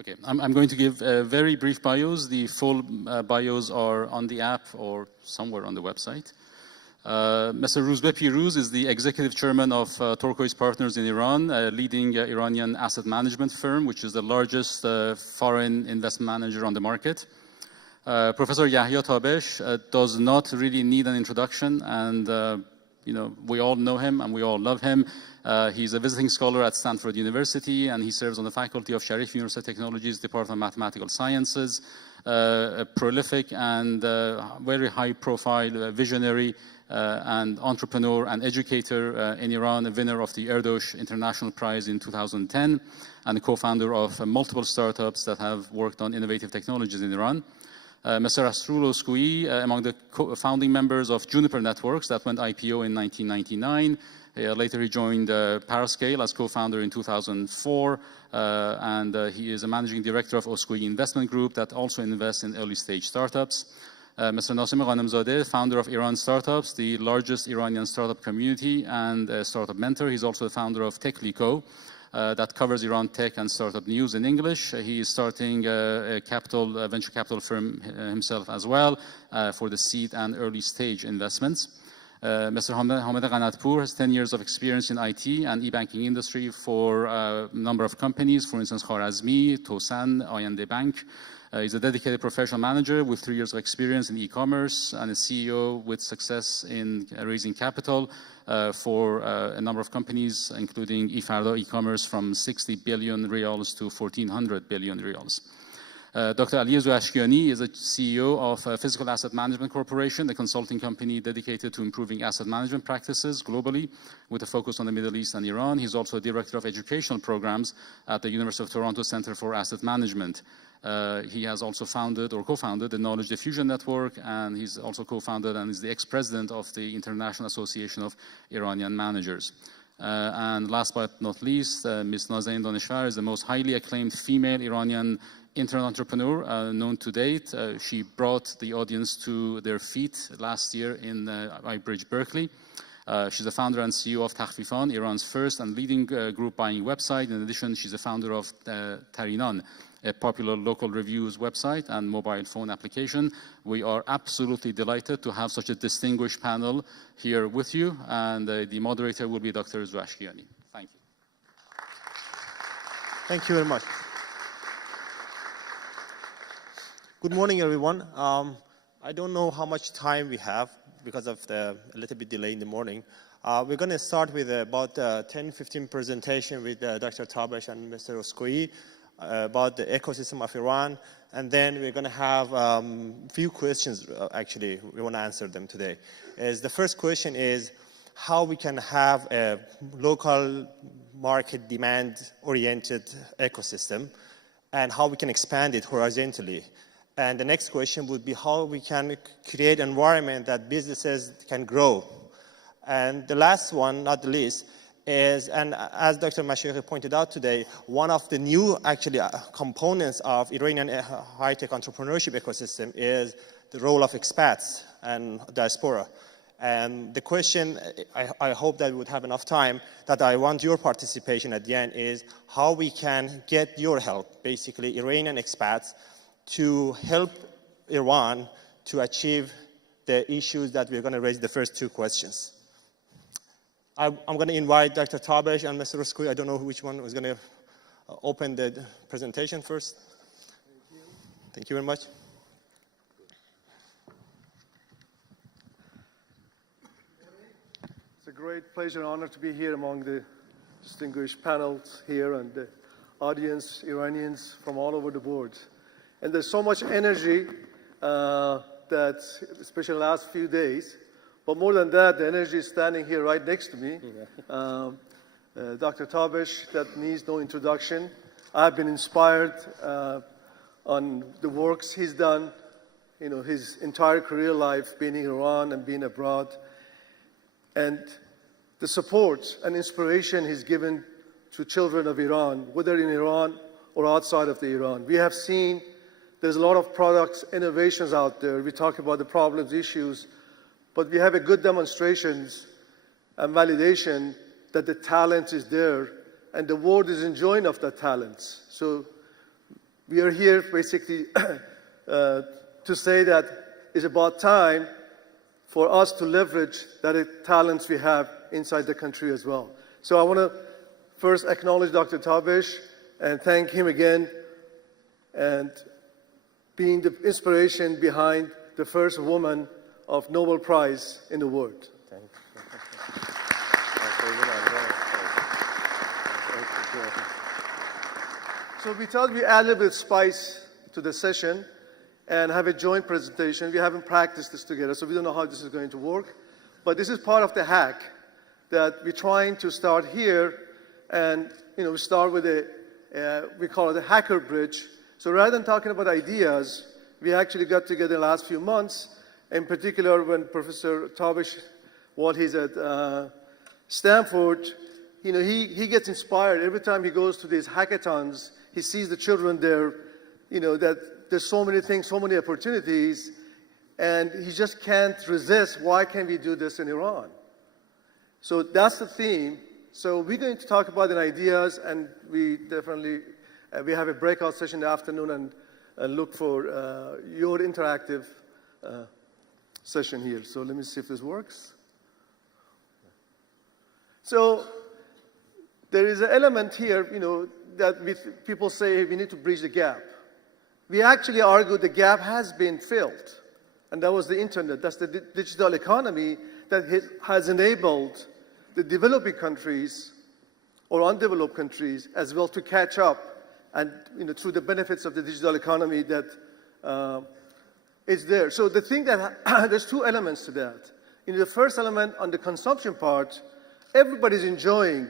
Okay, I'm going to give very brief bios. The full bios are on the app or somewhere on the website. Mr. Roozbeh Pirouz is the executive chairman of Turquoise Partners in Iran, a leading Iranian asset management firm, which is the largest foreign investment manager on the market. Professor Yahya Tabesh does not really need an introduction, and you know, we all know him and we all love him. He's a visiting scholar at Stanford University, and he serves on the faculty of Sharif University of Technologies, Department of Mathematical Sciences, a prolific and very high-profile visionary and entrepreneur and educator in Iran, a winner of the Erdosh International Prize in 2010, and a co-founder of multiple startups that have worked on innovative technologies in Iran. Mr. Rasoul Oskouy, among the founding members of Juniper Networks that went IPO in 1999. Later he joined Parascale as co-founder in 2004, and he is a managing director of Oskouy Investment Group that also invests in early stage startups. Mr. Nasser Ghanemzadeh, founder of Iran Startups, the largest Iranian startup community and a startup mentor. He's also the founder of Techlico, that covers Iran tech and startup news in English. He is starting a venture capital firm himself as well for the seed and early stage investments. Mr. Ghanedpour has 10 years of experience in IT and e-banking industry for a number of companies, for instance, Khwarazmi, Tosan, Ayande Bank. He's a dedicated professional manager with 3 years of experience in e-commerce and a CEO with success in raising capital for a number of companies, including eFarda e-commerce from 60 billion riyals to 1,400 billion riyals. Dr. Ali Zuashkiani is a CEO of Physical Asset Management Corporation, a consulting company dedicated to improving asset management practices globally with a focus on the Middle East and Iran. He's also a director of educational programs at the University of Toronto Center for Asset Management. He has also founded or co-founded the Knowledge Diffusion Network, and he's also co-founded and is the ex-president of the International Association of Iranian Managers. And last but not least, Ms. Nazanin Daneshvar is the most highly acclaimed female Iranian internet entrepreneur known to date. She brought the audience to their feet last year in iBRIDGE Berkeley. She's the founder and CEO of Takhfifan, Iran's first and leading group buying website. In addition, she's the founder of Tarinan, a popular local reviews website and mobile phone application. We are absolutely delighted to have such a distinguished panel here with you, and the moderator will be Dr. Zuashkiani. Thank you. Thank you very much. Good morning, everyone. I don't know how much time we have because of a little bit delay in the morning. We're going to start with about 10-15 presentation with Dr. Tabesh and Mr. Oskouy about the ecosystem of Iran, and then we're going to have a few questions. Actually, we want to answer them today. The first question is how we can have a local market demand-oriented ecosystem and how we can expand it horizontally. And the next question would be how we can create an environment that businesses can grow. And the last one, not the least, is, and as Dr. Mashayekh pointed out today, one of the new components of Iranian high-tech entrepreneurship ecosystem is the role of expats and diaspora. And the question, I hope that we would have enough time, that I want your participation at the end, is how we can get your help, basically Iranian expats, to help Iran to achieve the issues that we're going to raise the first two questions. I'm going to invite Dr. Tabesh and Mr. Oskouy. I don't know which one was going to open the presentation first. Thank you very much. It's a great pleasure and honor to be here among the distinguished panels here and the audience, Iranians from all over the world. And there's so much energy that, especially the last few days, but more than that, the energy is standing here right next to me. Dr. Tabesh, that needs no introduction. I've been inspired on the works he's done, his entire career life, being in Iran and being abroad, and the support and inspiration he's given to children of Iran, whether in Iran or outside of the Iran. We have seen there's a lot of products, innovations out there. We talk about the problems, issues, but we have a good demonstrations and validation that the talent is there and the world is enjoying of that talent. So we are here basically to say that it's about time for us to leverage that talents we have inside the country as well. So I want to first acknowledge Dr. Tabesh and thank him again and being the inspiration behind the first woman of Nobel Prize in the world. Thank you. So we thought we'd add a little bit of spice to the session and have a joint presentation. We haven't practiced this together, so we don't know how this is going to work. But this is part of the hack that we're trying to start here. And we start with we call it a hacker bridge. So rather than talking about ideas, we actually got together the last few months, in particular when Professor Tabesh, while he's at Stanford, he gets inspired. Every time he goes to these hackathons, he sees the children there, that there's so many things, so many opportunities, and he just can't resist. Why can't we do this in Iran? So that's the theme. So we're going to talk about the ideas, and we definitely, we have a breakout session in the afternoon and look for your interactive session here. So let me see if this works. So there is an element here, that people say we need to bridge the gap. We actually argue the gap has been filled, and that was the internet. That's the digital economy that has enabled the developing countries or undeveloped countries as well to catch up, and through the benefits of the digital economy that is there. So the thing that there's two elements to that. The first element on the consumption part, everybody's enjoying.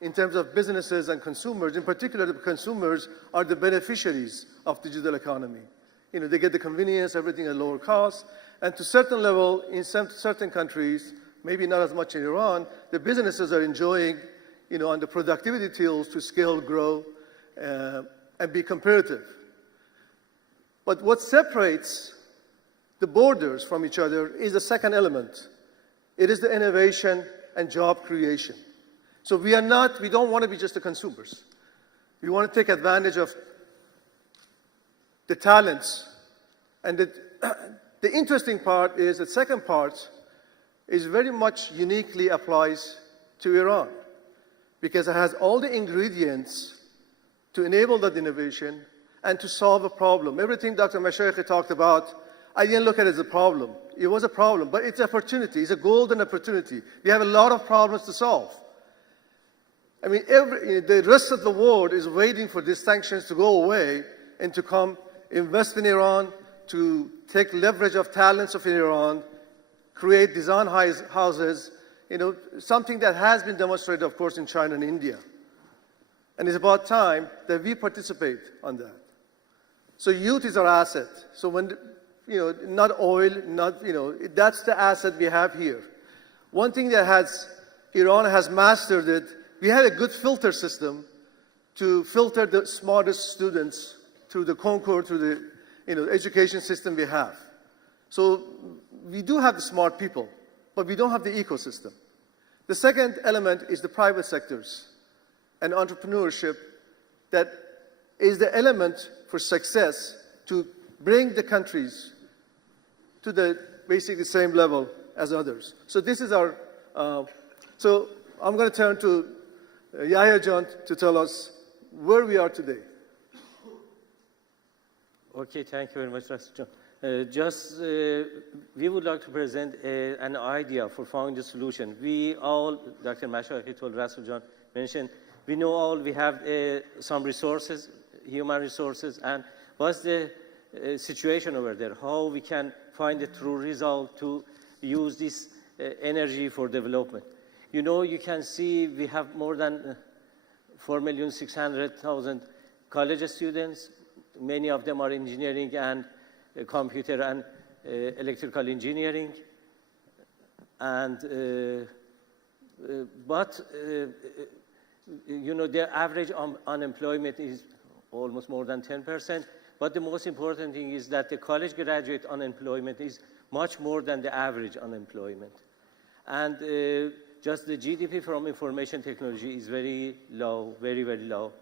In terms of businesses and consumers, in particular, the consumers are the beneficiaries of digital economy. They get the convenience, everything at lower cost, and to a certain level, in certain countries, maybe not as much in Iran, the businesses are enjoying, on the productivity tools to scale, grow, and be competitive. But what separates the borders from each other is the second element. It is the innovation and job creation. So we don't want to be just the consumers. We want to take advantage of the talents. And the interesting part is, the second part is very much uniquely applies to Iran, because it has all the ingredients to enable that innovation and to solve a problem. Everything Dr. Mashayikh talked about, I didn't look at it as a problem. It was a problem, but it's an opportunity. It's a golden opportunity. We have a lot of problems to solve. I mean, the rest of the world is waiting for these sanctions to go away and to come invest in Iran, to take leverage of talents of Iran, create design houses, something that has been demonstrated, of course, in China and India. And it's about time that we participate on that. So youth is our asset. So when, not oil, that's the asset we have here. One thing that Iran has mastered it. We had a good filter system to filter the smartest students through the Concord, through the education system we have. So we do have the smart people, but we don't have the ecosystem. The second element is the private sectors and entrepreneurship that is the element for success to bring the countries to the basically same level as others. So this is our, so I'm going to turn to Yahya John to tell us where we are today. Okay, thank you very much, Rasoul. We would like to present an idea for finding the solution. We all, Dr. Mashayikh told Rasoul John mentioned, we know all we have some resources, human resources, and what's the situation over there? How we can find a true result to use this energy for development. You can see we have more than 4,600,000 college students. Many of them are engineering and computer and electrical engineering. And, their average unemployment is almost more than 10%. But the most important thing is that the college graduate unemployment is much more than the average unemployment. And just the GDP from information technology is very low, very, very low.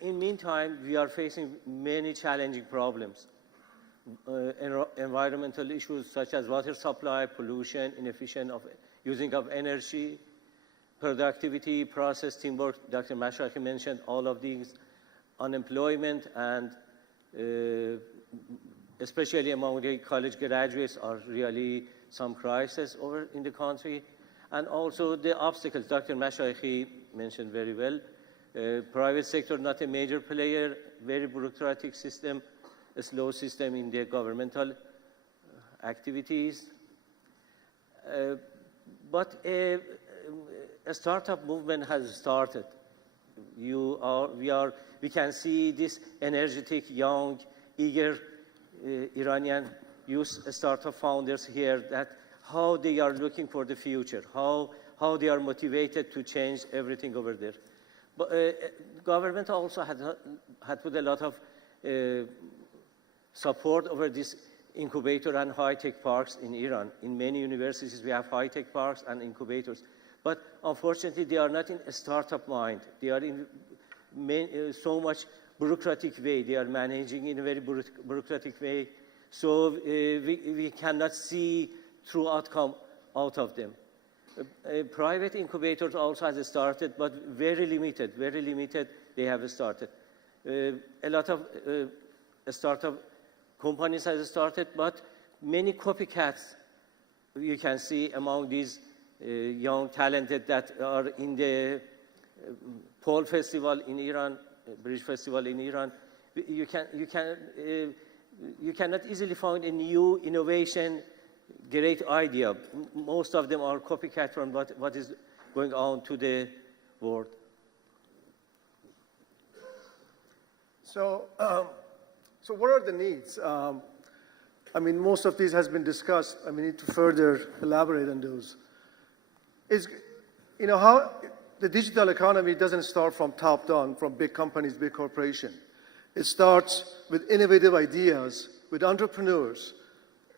in meantime, we are facing many challenging problems. Environmental issues such as water supply, pollution, inefficient using of energy, productivity, process, teamwork. Dr. Mashaki mentioned all of these. Unemployment and especially among the college graduates are really some crisis over in the country. And also the obstacles Dr. Mashaki mentioned very well. Private sector not a major player, very bureaucratic system, a slow system in the governmental activities. But a startup movement has started. We can see this energetic, young, eager Iranian youth startup founders here, that how they are looking for the future, how they are motivated to change everything over there. But government also had put a lot of support over this incubator and high-tech parks in Iran. In many universities, we have high-tech parks and incubators. But unfortunately, they are not in a startup mind. They are in so much bureaucratic way. They are managing in a very bureaucratic way. So we cannot see true outcome out of them. Private incubators also has started, but very limited they have started. A lot of startup companies have started, but many copycats you can see among these young talented that are in the Pole Festival in Iran, Bridge Festival in Iran. You cannot easily find a new innovation, great idea. Most of them are copycat from what is going on to the world. So what are the needs? I mean, most of these has been discussed. I mean, need to further elaborate on those. How the digital economy doesn't start from top down, from big companies, big corporations. It starts with innovative ideas, with entrepreneurs.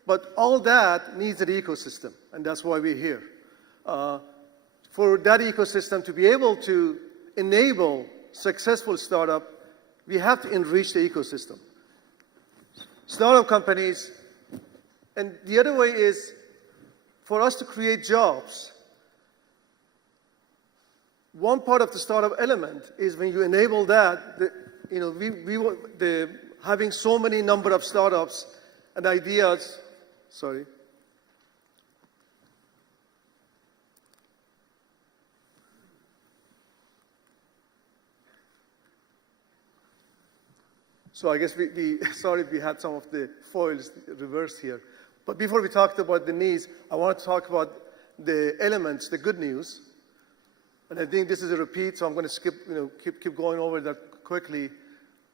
But all that needs an ecosystem, and that's why we're here. For that ecosystem to be able to enable successful startup, we have to enrich the ecosystem. Startup companies, and the other way is for us to create jobs. One part of the startup element is when you enable that, having so many number of startups and ideas. Sorry. So I guess sorry if we had some of the foils reversed here. But before we talked about the needs, I want to talk about the elements, the good news. And I think this is a repeat, so I'm going to skip, keep going over that quickly.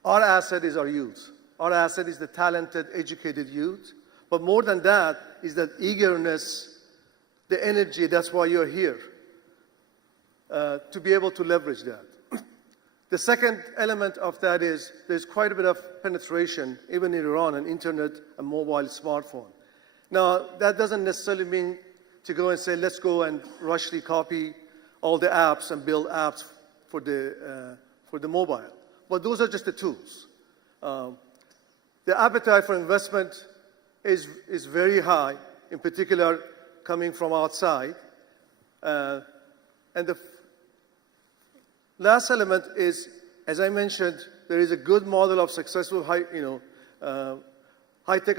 Our asset is our youth. Our asset is the talented, educated youth. But more than that is that eagerness, the energy, that's why you're here, to be able to leverage that. The second element of that is there's quite a bit of penetration, even in Iran, on internet and mobile smartphone. Now, that doesn't necessarily mean to go and say, let's go and rushly copy all the apps and build apps for the mobile. But those are just the tools. The appetite for investment is very high, in particular coming from outside. And the last element is, as I mentioned, there is a good model of successful high-tech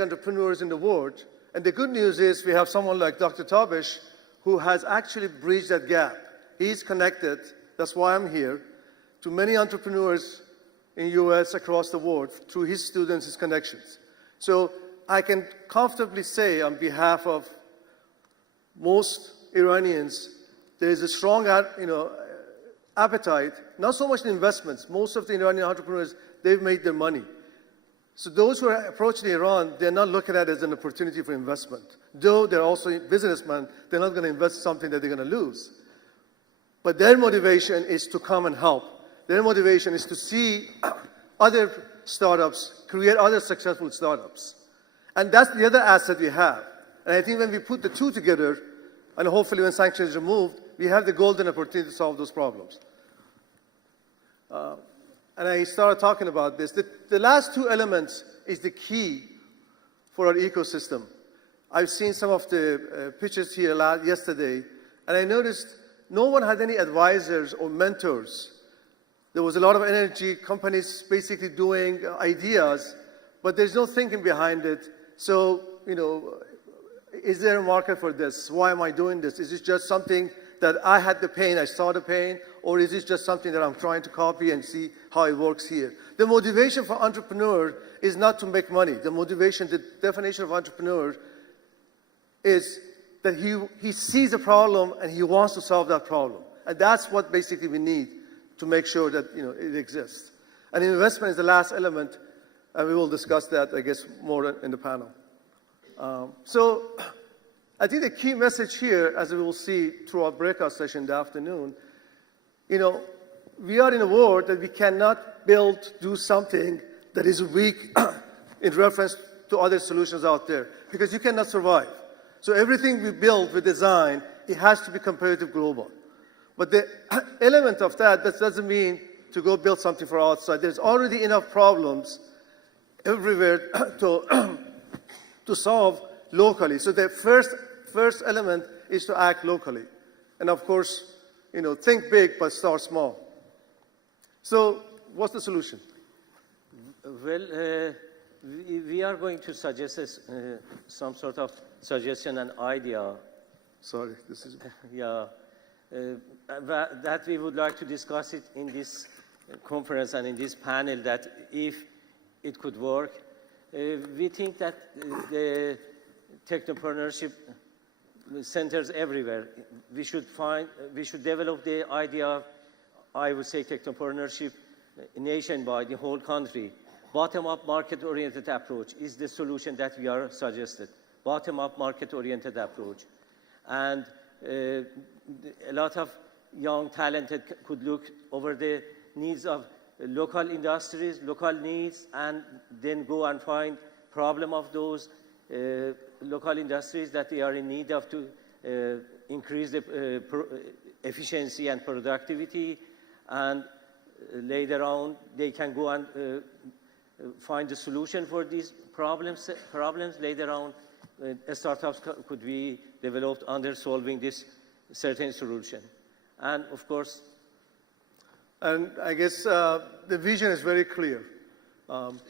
entrepreneurs in the world. And the good news is we have someone like Dr. Tabesh who has actually bridged that gap. He's connected, that's why I'm here, to many entrepreneurs in the US, across the world, through his students, his connections. So I can comfortably say on behalf of most Iranians, there is a strong appetite, not so much in investments. Most of the Iranian entrepreneurs, they've made their money. So those who are approaching Iran, they're not looking at it as an opportunity for investment. Though they're also businessmen, they're not going to invest something that they're going to lose. But their motivation is to come and help. Their motivation is to see other startups, create other successful startups. And that's the other asset we have. And I think when we put the two together, and hopefully when sanctions are removed, we have the golden opportunity to solve those problems. And I started talking about this. The last two elements is the key for our ecosystem. I've seen some of the pictures here yesterday, and I noticed no one had any advisors or mentors. There was a lot of energy, companies basically doing ideas, but there's no thinking behind it. So, is there a market for this? Why am I doing this? Is this just something that I had the pain, I saw the pain, or is this just something that I'm trying to copy and see how it works here? The motivation for entrepreneur is not to make money. The motivation, the definition of entrepreneur is that he sees a problem and he wants to solve that problem. And that's what basically we need to make sure that it exists. And investment is the last element, and we will discuss that, I guess, more in the panel. So I think the key message here, as we will see through our breakout session in the afternoon, we are in a world that we cannot do something that is weak in reference to other solutions out there, because you cannot survive. So everything we build, we design, it has to be competitive global. But the element of that doesn't mean to go build something for outside. There's already enough problems everywhere to solve locally. So the first element is to act locally. And of course, think big, but start small. So what's the solution? Well, we are going to suggest some sort of suggestion and idea. Sorry, this is... Yeah, that we would like to discuss it in this conference and in this panel, that if it could work. We think that the technopreneurship centers everywhere. We should develop the idea of, I would say, technopreneurship nationwide, the whole country. Bottom-up market-oriented approach is the solution that we are suggested. Bottom-up market-oriented approach. And a lot of young talented could look over the needs of local industries, local needs, and then go and find problem of those local industries that they are in need of to increase the efficiency and productivity. And later on, they can go and find a solution for these problems. Later on, startups could be developed under solving this certain solution. And of course, and I guess the vision is very clear. And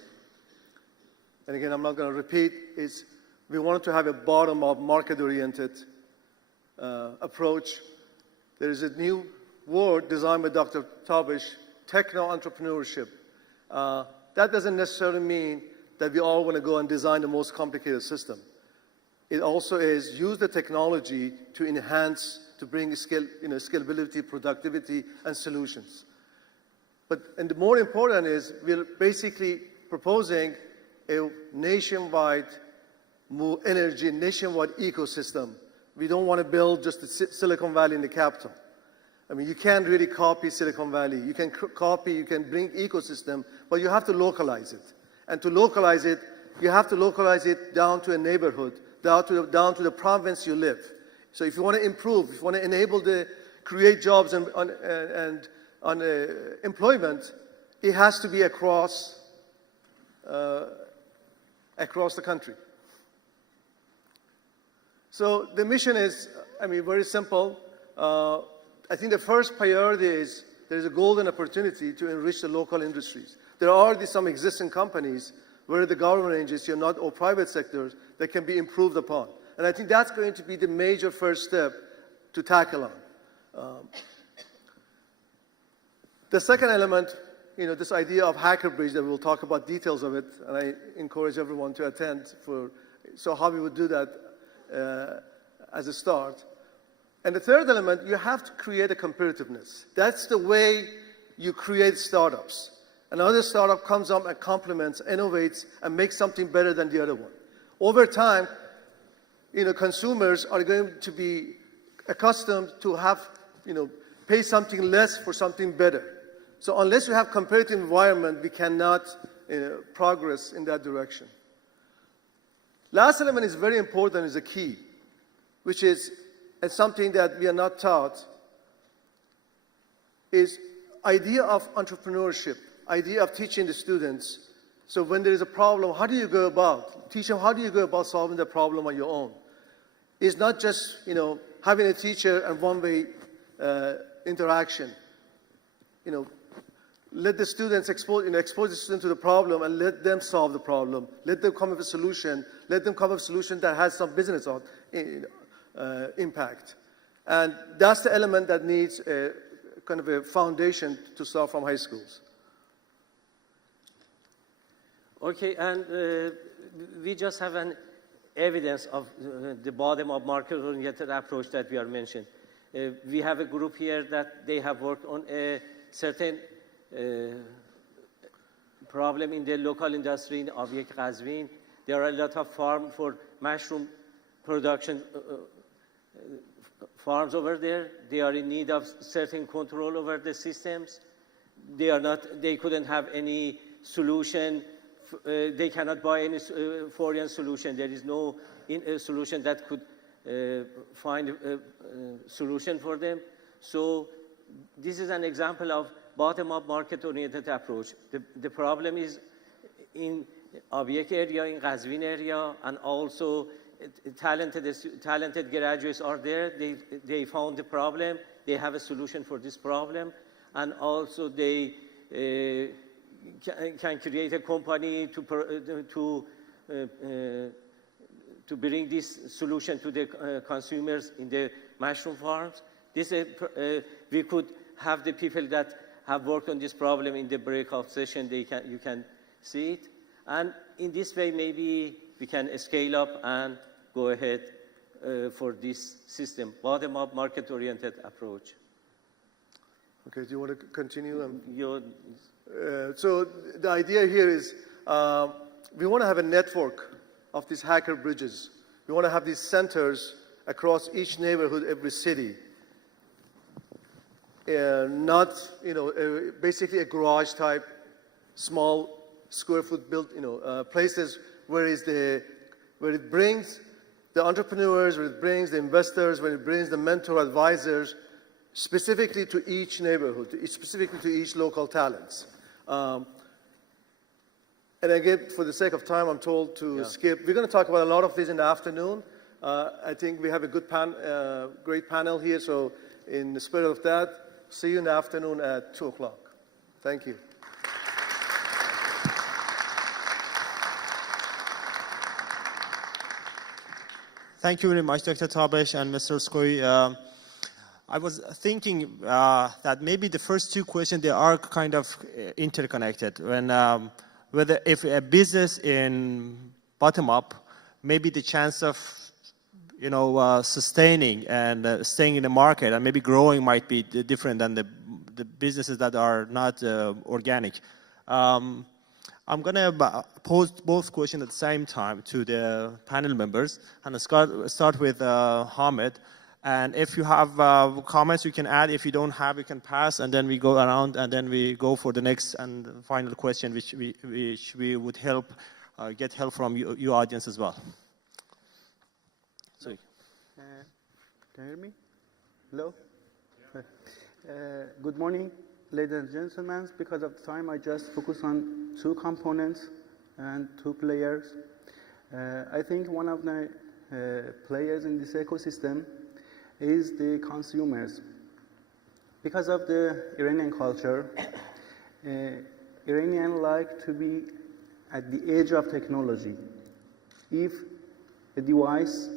again, I'm not going to repeat, we wanted to have a bottom-up, market-oriented approach. There is a new word designed by Dr. Tabesh, techno-entrepreneurship. That doesn't necessarily mean that we all want to go and design the most complicated system. It also is use the technology to enhance, to bring scalability, productivity, and solutions. And the more important is we're basically proposing a nationwide energy, nationwide ecosystem. We don't want to build just the Silicon Valley in the capital. I mean, you can't really copy Silicon Valley. You can you can bring ecosystem, but you have to localize it. And to localize it, you have to localize it down to a neighborhood, down to the province you live. So if you want to improve, if you want to enable create jobs and employment, it has to be across the country. So the mission is, very simple. I think the first priority is there's a golden opportunity to enrich the local industries. There are already some existing companies where the government agency or private sectors that can be improved upon. And I think that's going to be the major first step to tackle on. The second element, this idea of HackerBridge, that we'll talk about details of it, and I encourage everyone to attend so how we would do that as a start. And the third element, you have to create a competitiveness. That's the way you create startups. Another startup comes up and complements, innovates, and makes something better than the other one. Over time, consumers are going to be accustomed to pay something less for something better. So unless you have competitive environment, we cannot progress in that direction. Last element is very important, is a key, which is something that we are not taught, is idea of entrepreneurship, idea of teaching the students. So when there is a problem, how do you go about, teach them how do you go about solving the problem on your own? It's not just, having a teacher and one-way interaction. Let the students expose the student to the problem and let them solve the problem. Let them come up with a solution. Let them come up with a solution that has some business impact. And that's the element that needs kind of a foundation to start from high schools. Okay, and we just have an evidence of the bottom-up market-oriented approach that we are mentioning. We have a group here that they have worked on a certain problem in the local industry in Abyek Qazvin. There are a lot of farms for mushroom production farms over there. They are in need of certain control over the systems. They couldn't have any solution. They cannot buy any foreign solution. There is no solution that could find a solution for them. So this is an example of bottom-up market-oriented approach. The problem is in Abyek area, in Qazvin area, and also talented graduates are there. They found the problem. They have a solution for this problem, and also they can create a company to bring this solution to the consumers in the mushroom farms. We could have the people that have worked on this problem in the breakout session. You can see it, and in this way, maybe we can scale up and go ahead for this system, bottom-up market-oriented approach. Okay, do you want to continue? So the idea here is we want to have a network of these hacker bridges. We want to have these centers across each neighborhood, every city. Not, basically a garage type, small square foot built, places where it brings the entrepreneurs, where it brings the investors, where it brings the mentor advisors, specifically to each neighborhood, specifically to each local talents. And again, for the sake of time, I'm told to skip. We're going to talk about a lot of this in the afternoon. I think we have a good great panel here. So in the spirit of that, see you in the afternoon at 2 o'clock. Thank you. Thank you very much, Dr. Tabesh and Mr. Oskouy. I was thinking that maybe the first two questions, they are kind of interconnected. Whether if a business in bottom up, maybe the chance of sustaining and staying in the market and maybe growing might be different than the businesses that are not organic. I'm going to pose both questions at the same time to the panel members. And I'll start with Hamid. And if you have comments, you can add. If you don't have, you can pass. And then we go around, and then we go for the next and final question, which we would get help from your audience as well. Sorry. Can you hear me? Hello? Yeah. Good morning, ladies and gentlemen. Because of time, I just focus on 2 components and 2 players. I think one of the players in this ecosystem is the consumers. Because of the Iranian culture, Iranians like to be at the edge of technology. If a device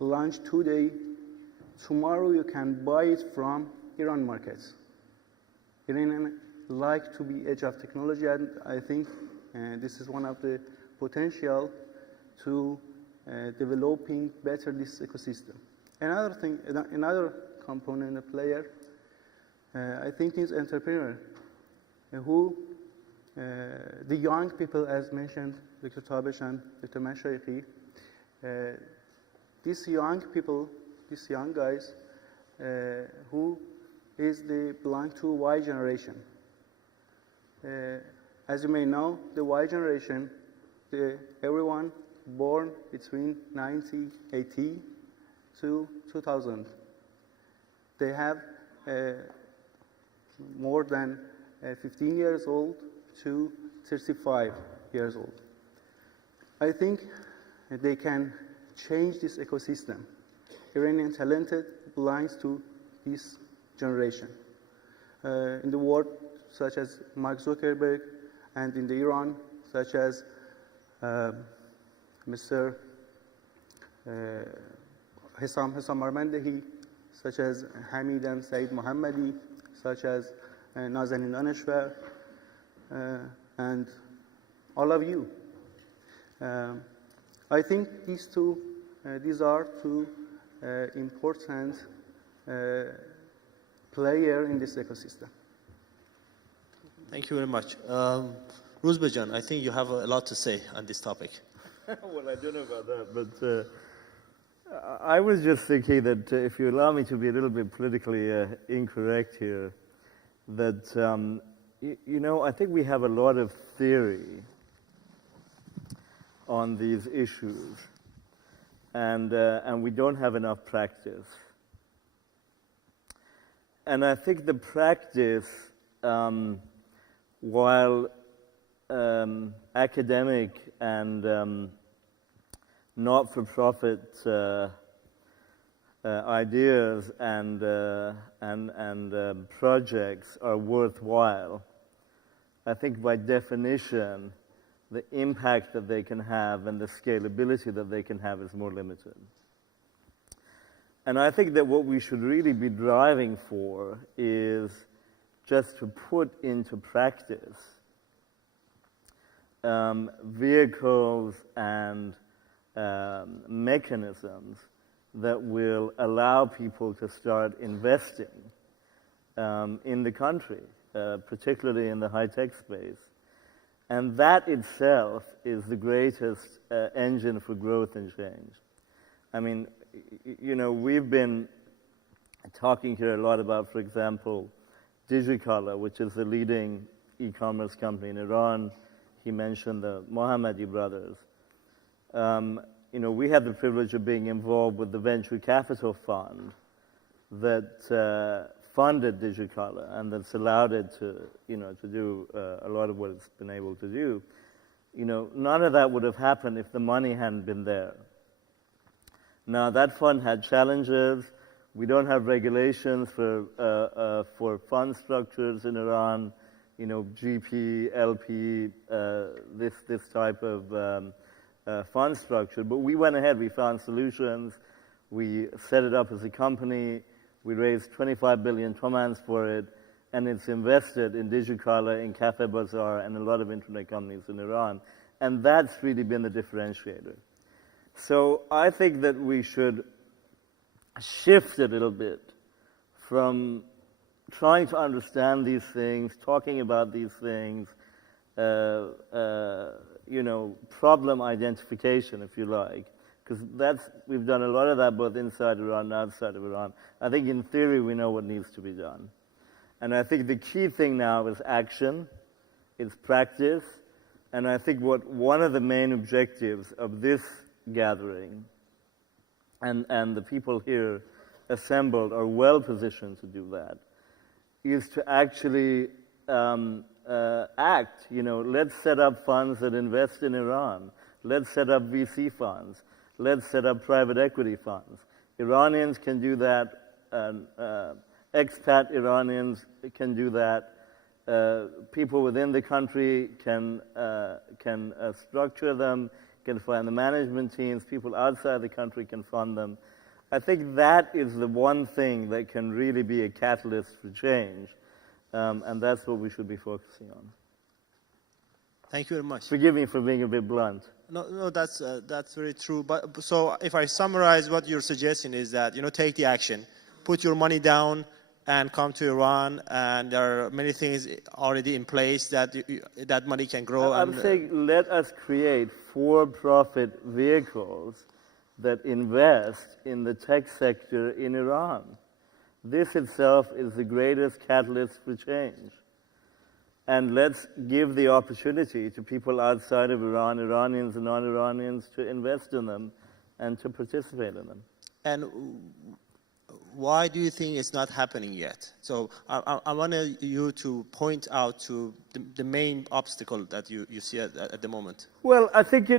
launched today, tomorrow you can buy it from Iran markets. Iranians like to be edge of technology, and I think this is one of the potential to developing better this ecosystem. Another component, a player, I think is entrepreneur, who the young people, as mentioned, Dr. Tabesh and Dr. Mashayikhi, these young people, these young guys, who belong to Y generation. As you may know, the Y generation, everyone born between 1980 to 2000. They have more than 15 years old to 35 years old. I think they can change this ecosystem. Iranian talented belongs to this generation. In the world, such as Mark Zuckerberg, and in the Iran, such as Mr. Hessam Armandehi, such as Hamid and Saeed Mohammadi, such as Nazanin Daneshvar, and all of you. I think these are two important players in this ecosystem. Thank you very much. Roozbeh, I think you have a lot to say on this topic. Well, I don't know about that, but I was just thinking that if you allow me to be a little bit politically incorrect here, that, you know, I think we have a lot of theory on these issues, and we don't have enough practice. And I think the practice, while academic and not-for-profit ideas and projects are worthwhile, I think by definition, the impact that they can have and the scalability that they can have is more limited. And I think that what we should really be driving for is just to put into practice vehicles and mechanisms that will allow people to start investing in the country, particularly in the high-tech space. And that itself is the greatest engine for growth and change. I mean, you know, we've been talking here a lot about, for example, Digicolor, which is the leading e-commerce company in Iran. He mentioned the Mohammadi brothers. You know, we had the privilege of being involved with the venture capital fund that funded Digicolor and that's allowed it to, you know, to do a lot of what it's been able to do. You know, none of that would have happened if the money hadn't been there. Now, that fund had challenges. We don't have regulations for fund structures in Iran, you know, GP, LP, this type of fund structure. But we went ahead, we found solutions. We set it up as a company. We raised 25 billion tomans for it, and it's invested in Digicolor, in Cafe Bazaar, and a lot of internet companies in Iran. And that's really been the differentiator. So I think that we should shift a little bit from trying to understand these things, talking about these things, you know, problem identification, if you like, because we've done a lot of that both inside Iran and outside of Iran. I think in theory we know what needs to be done. And I think the key thing now is action, it's practice, and I think one of the main objectives of this gathering, and the people here assembled are well positioned to do that, is to actually act. You know, let's set up funds that invest in Iran. Let's set up VC funds. Let's set up private equity funds. Iranians can do that. Expat Iranians can do that. People within the country can structure them, can find the management teams. People outside the country can fund them. I think that is the one thing that can really be a catalyst for change, and that's what we should be focusing on. Thank you very much. Forgive me for being a bit blunt. No, that's very true. But so if I summarize, what you're suggesting is that, you know, take the action, put your money down, and come to Iran. And there are many things already in place that that money can grow. I'm saying let us create for-profit vehicles that invest in the tech sector in Iran. This itself is the greatest catalyst for change. And let's give the opportunity to people outside of Iran, Iranians and non-Iranians, to invest in them and to participate in them. And why do you think it's not happening yet? So I want you to point out to the main obstacle that you see at the moment. Well, I think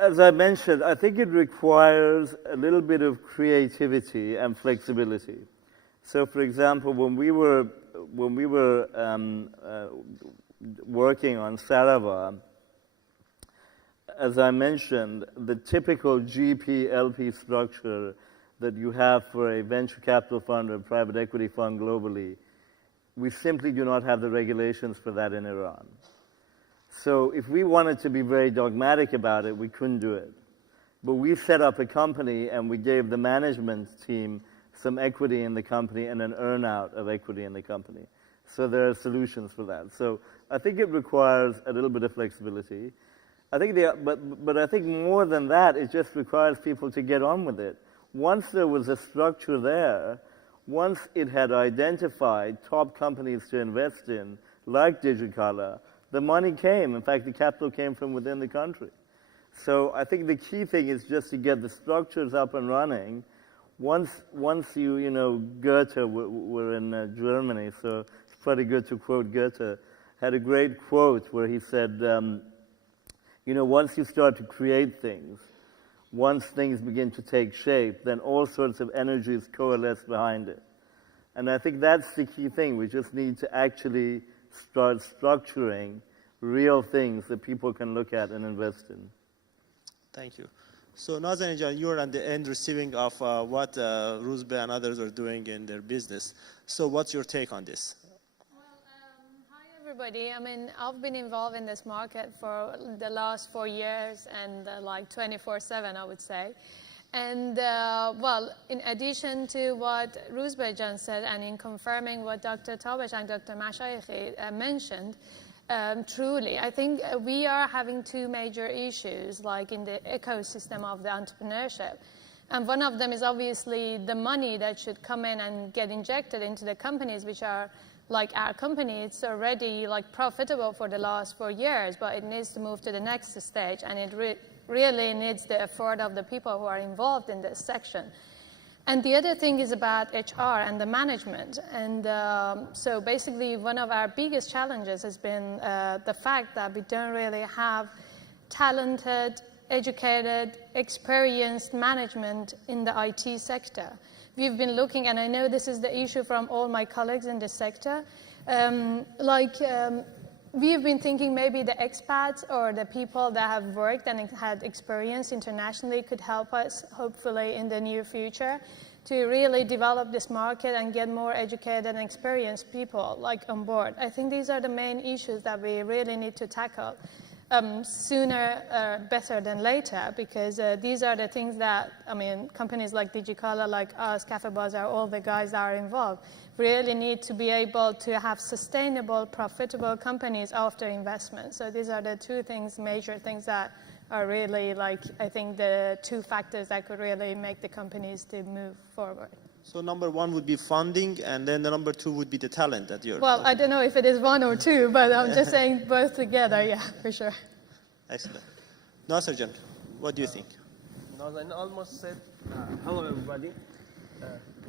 as I mentioned, I think it requires a little bit of creativity and flexibility. So, for example, when we were working on Saravah, as I mentioned, the typical GP-LP structure that you have for a venture capital fund or a private equity fund globally, we simply do not have the regulations for that in Iran. So if we wanted to be very dogmatic about it, we couldn't do it. But we set up a company and we gave the management team some equity in the company and an earn-out of equity in the company. So there are solutions for that. So I think it requires a little bit of flexibility. I think but I think more than that, it just requires people to get on with it. Once there was a structure there, once it had identified top companies to invest in, like Digicala, the money came. In fact, the capital came from within the country. So I think the key thing is just to get the structures up and running. Once you know, Goethe, we're in Germany, so it's pretty good to quote Goethe, had a great quote where he said, you know, once you start to create things, once things begin to take shape, then all sorts of energies coalesce behind it. And I think that's the key thing. We just need to actually start structuring real things that people can look at and invest in. Thank you. So Nazanin, you're on the end receiving of what Roozbeh and others are doing in their business. So what's your take on this? Everybody, I mean, I've been involved in this market for the last 4 years and like 24/7, I would say. And well, in addition to what Roozbeh Jan said, and in confirming what Dr. Tabesh and Dr. Mashayekhi mentioned, truly, I think we are having two major issues, like in the ecosystem of the entrepreneurship. And one of them is obviously the money that should come in and get injected into the companies, which are like our company. It's already like profitable for the last 4 years, but it needs to move to the next stage, and it really needs the effort of the people who are involved in this section. And the other thing is about HR and the management. And so basically one of our biggest challenges has been the fact that we don't really have talented, educated, experienced management in the IT sector. We've been looking, and I know this is the issue from all my colleagues in this sector, we've been thinking maybe the expats or the people that have worked and had experience internationally could help us, hopefully in the near future, to really develop this market and get more educated and experienced people like on board. I think these are the main issues that we really need to tackle. Sooner better than later, because these are the things that, I mean, companies like Digicala, like us, Cafe Bazaar, all the guys that are involved, really need to be able to have sustainable, profitable companies after investment. So these are the two things, major things that are really, like, I think the two factors that could really make the companies to move forward. So number one would be funding, and then the number two would be the talent that you're... Well, I don't know if it is one or two, but I'm just saying both together, yeah, for sure. Excellent. Nasser Jan, what do you think? Nazanin almost said, hello everybody.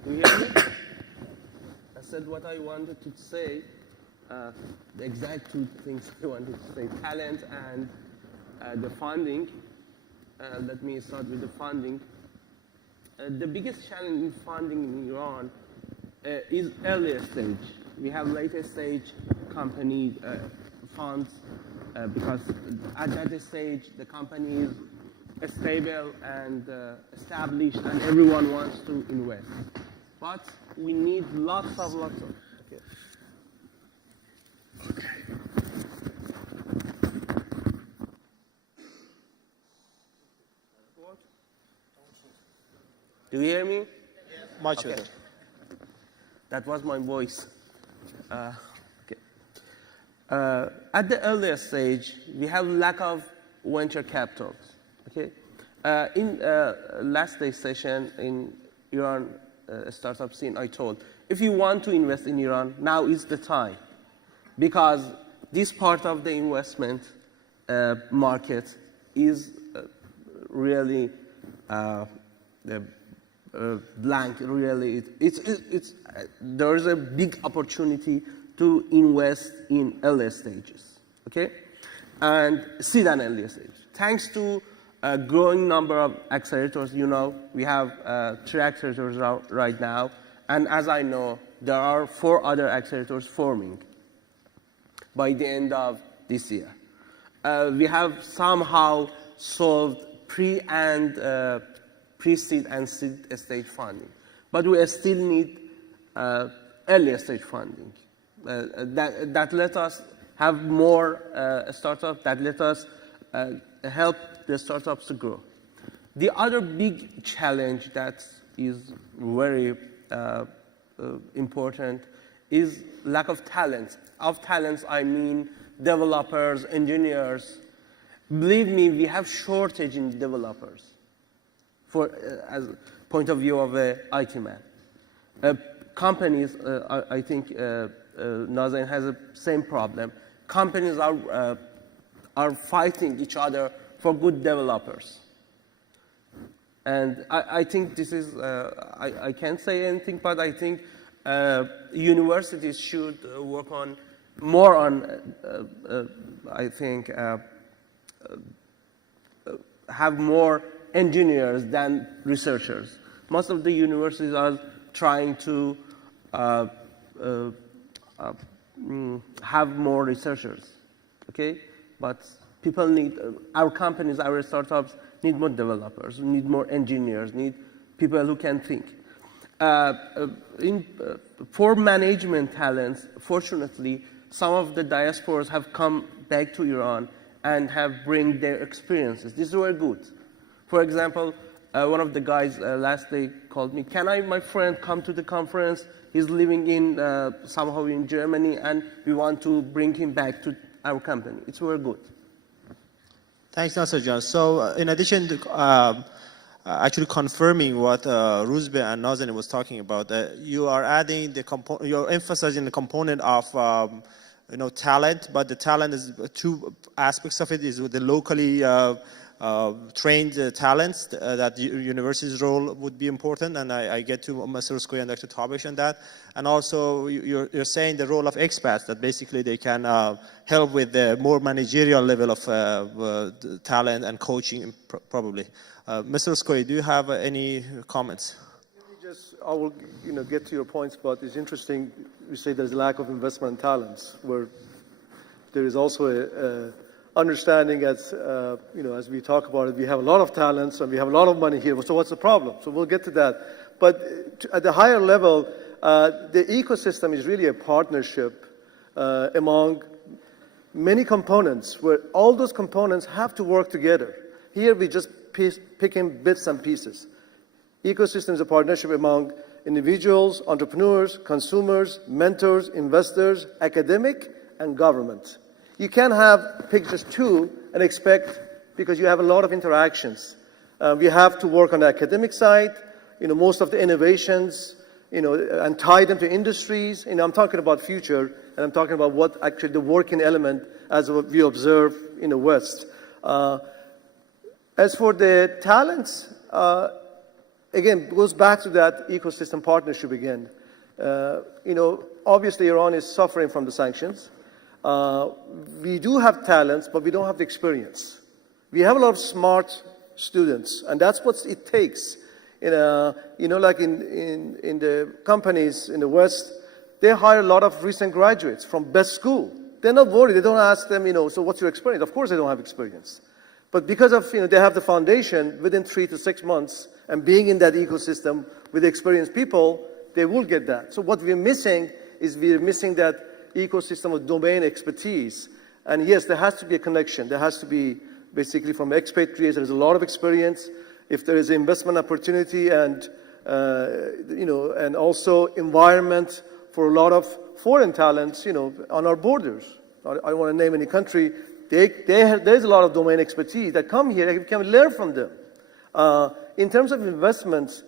Do you hear me? I said what I wanted to say, the exact two things I wanted to say, talent and the funding. Let me start with the funding. The biggest challenge in funding in Iran is earlier stage. We have later stage company funds because at that stage the company is stable and established and everyone wants to invest. But we need lots of. Okay. Do you hear me? Yes. Much better. That was my voice. Okay. At the earlier stage, we have lack of venture capital. Okay. In last day's session in Iran startup scene, I told, if you want to invest in Iran, now is the time, because this part of the investment market is really blank. Really, there is a big opportunity to invest in early stages, okay, and seed and early stage. Thanks to a growing number of accelerators, we have 3 accelerators right now, and as I know, there are 4 other accelerators forming by the end of this year. We have somehow solved pre-seed and seed stage funding, but we still need early stage funding. That let us have more startups, that let us help the startups to grow. The other big challenge that is very important is lack of talent. Of talents, I mean developers, engineers. Believe me, we have shortage in developers as a point of view of an IT man. Companies, I think Nazanin has the same problem. Companies are fighting each other for good developers. And I think this is, I can't say anything, but I think universities should work on more on, I think, have more engineers than researchers. Most of the universities are trying to have more researchers, okay? But people need, our companies, our startups need more developers, need more engineers, need people who can think. For management talents, fortunately, some of the diasporas have come back to Iran and have bring their experiences. This is very good. For example, one of the guys last day called me, can my friend come to the conference? He's living in somehow in Germany, and we want to bring him back to our company. It's very good. Thanks, Nasser John. So in addition to actually confirming what Roozbeh and Nazanin was talking about, you are adding you're emphasizing the component of talent, but the talent is 2 aspects of it. Is with the locally trained talents that university's role would be important, and I get to Mr. Oskouy and Dr. Tabesh on that. And also you're saying the role of expats, that basically they can help with the more managerial level of talent and coaching probably. Mr. Oskouy, do you have any comments? I will get to your points, but it's interesting you say there's a lack of investment in talents, where there is also a understanding as as we talk about it, we have a lot of talents and we have a lot of money here. So what's the problem? So we'll get to that. But at the higher level, the ecosystem is really a partnership among many components, where all those components have to work together. Here we just picking bits and pieces. Ecosystem is a partnership among individuals, entrepreneurs, consumers, mentors, investors, academic, and government. You can't pick just 2 and expect, because you have a lot of interactions. We have to work on the academic side, most of the innovations, and tie them to industries. I'm talking about future, and I'm talking about what actually the working element as we observe in the West. As for the talents, again, it goes back to that ecosystem partnership again. Obviously Iran is suffering from the sanctions. We do have talents, but we don't have the experience. We have a lot of smart students, and that's what it takes. Like in the companies in the West, they hire a lot of recent graduates from best school. They're not worried. They don't ask them, so what's your experience? Of course they don't have experience. But because of, they have the foundation within 3 to 6 months, and being in that ecosystem with experienced people, they will get that. So what we're missing is that ecosystem of domain expertise. And yes, there has to be a connection. There has to be basically from expatriates, there's a lot of experience. If there is an investment opportunity and, and also environment for a lot of foreign talents, on our borders. I don't want to name any country. There's a lot of domain expertise that come here. We can learn from them. In terms of investments,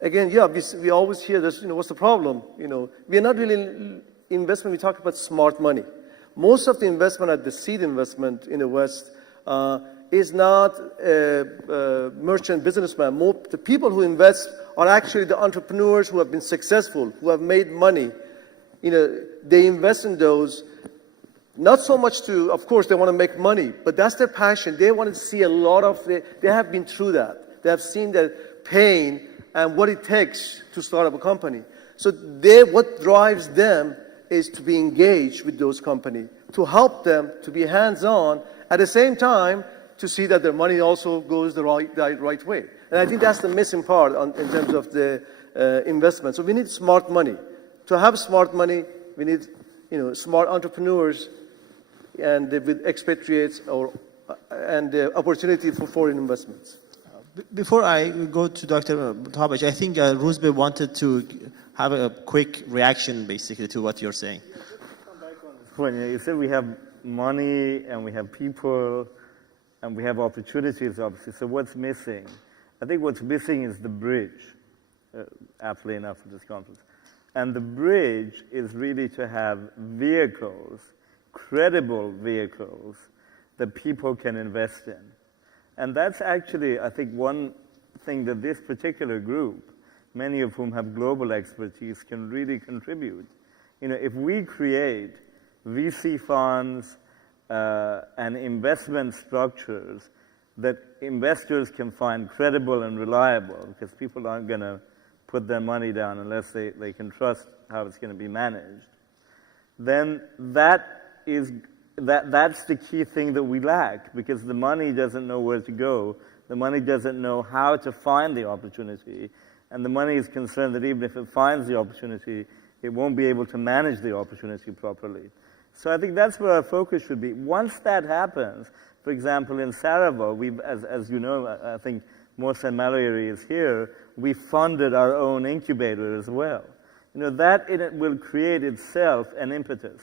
again, we always hear this, what's the problem? We are not really investment, we talk about smart money. Most of the investment at the seed investment in the West is not a merchant businessman. The people who invest are actually the entrepreneurs who have been successful, who have made money. They invest in those, not so much to, of course, they want to make money, but that's their passion. They want to see a lot of, they have been through that. They have seen the pain and what it takes to start up a company. So what drives them is to be engaged with those companies, to help them to be hands-on, at the same time, to see that their money also goes the right way. And I think that's the missing part in terms of the investment. So we need smart money. To have smart money, we need smart entrepreneurs and with expatriates and the opportunity for foreign investments. Before I go to Dr. Tabesh, I think Roozbeh wanted to have a quick reaction, basically, to what you're saying. Yeah, just to come back on this point, you said we have money and we have people and we have opportunities, obviously. So what's missing? I think what's missing is the bridge, aptly enough, for this conference. And the bridge is really to have vehicles, credible vehicles, that people can invest in. And that's actually, I think, one thing that this particular group, many of whom have global expertise, can really contribute. If we create VC funds and investment structures that investors can find credible and reliable, because people aren't going to put their money down unless they can trust how it's going to be managed, then that's the key thing that we lack, because the money doesn't know where to go, the money doesn't know how to find the opportunity, and the money is concerned that even if it finds the opportunity, it won't be able to manage the opportunity properly. So I think that's where our focus should be. Once that happens, for example, in Sarajevo, as you know, I think Mohsen Mallory is here, we funded our own incubator as well. That in it will create itself an impetus.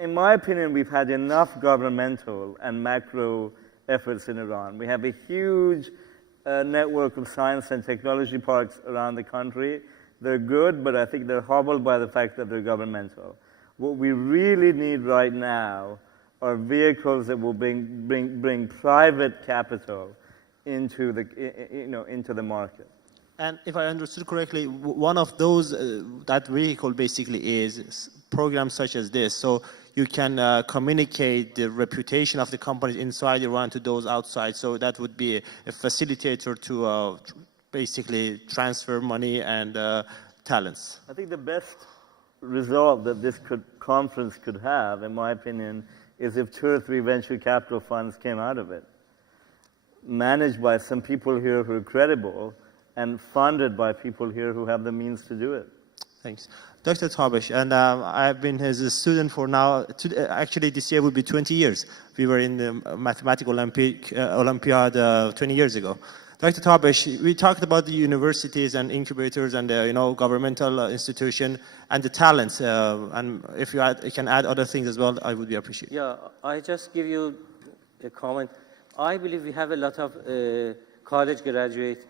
In my opinion, we've had enough governmental and macro efforts in Iran. We have a huge network of science and technology parks around the country. They're good, but I think they're hobbled by the fact that they're governmental. What we really need right now are vehicles that will bring private capital into the market. And if I understood correctly, one of those, that vehicle basically is programs such as this. So you can communicate the reputation of the companies inside Iran to those outside. So that would be a facilitator to basically transfer money and talents. I think the best result that this conference could have, in my opinion, is if 2 or 3 venture capital funds came out of it, managed by some people here who are credible and funded by people here who have the means to do it. Thanks. Dr. Tabesh, and I've been his student for now, actually this year will be 20 years. We were in the Mathematics Olympiad 20 years ago. Dr. Tabesh, we talked about the universities and incubators and governmental institution and the talents. And if you can add other things as well, I would be appreciated. Yeah, I just give you a comment. I believe we have a lot of college graduates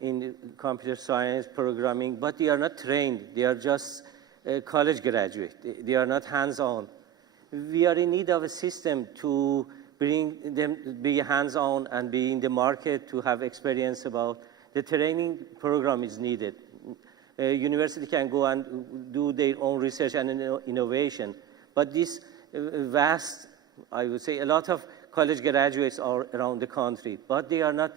in computer science, programming, but they are not trained. They are just college graduates. They are not hands-on. We are in need of a system to bring them be hands-on and be in the market to have experience about. The training program is needed. University can go and do their own research and innovation. But this vast, I would say, a lot of college graduates are around the country, but they are not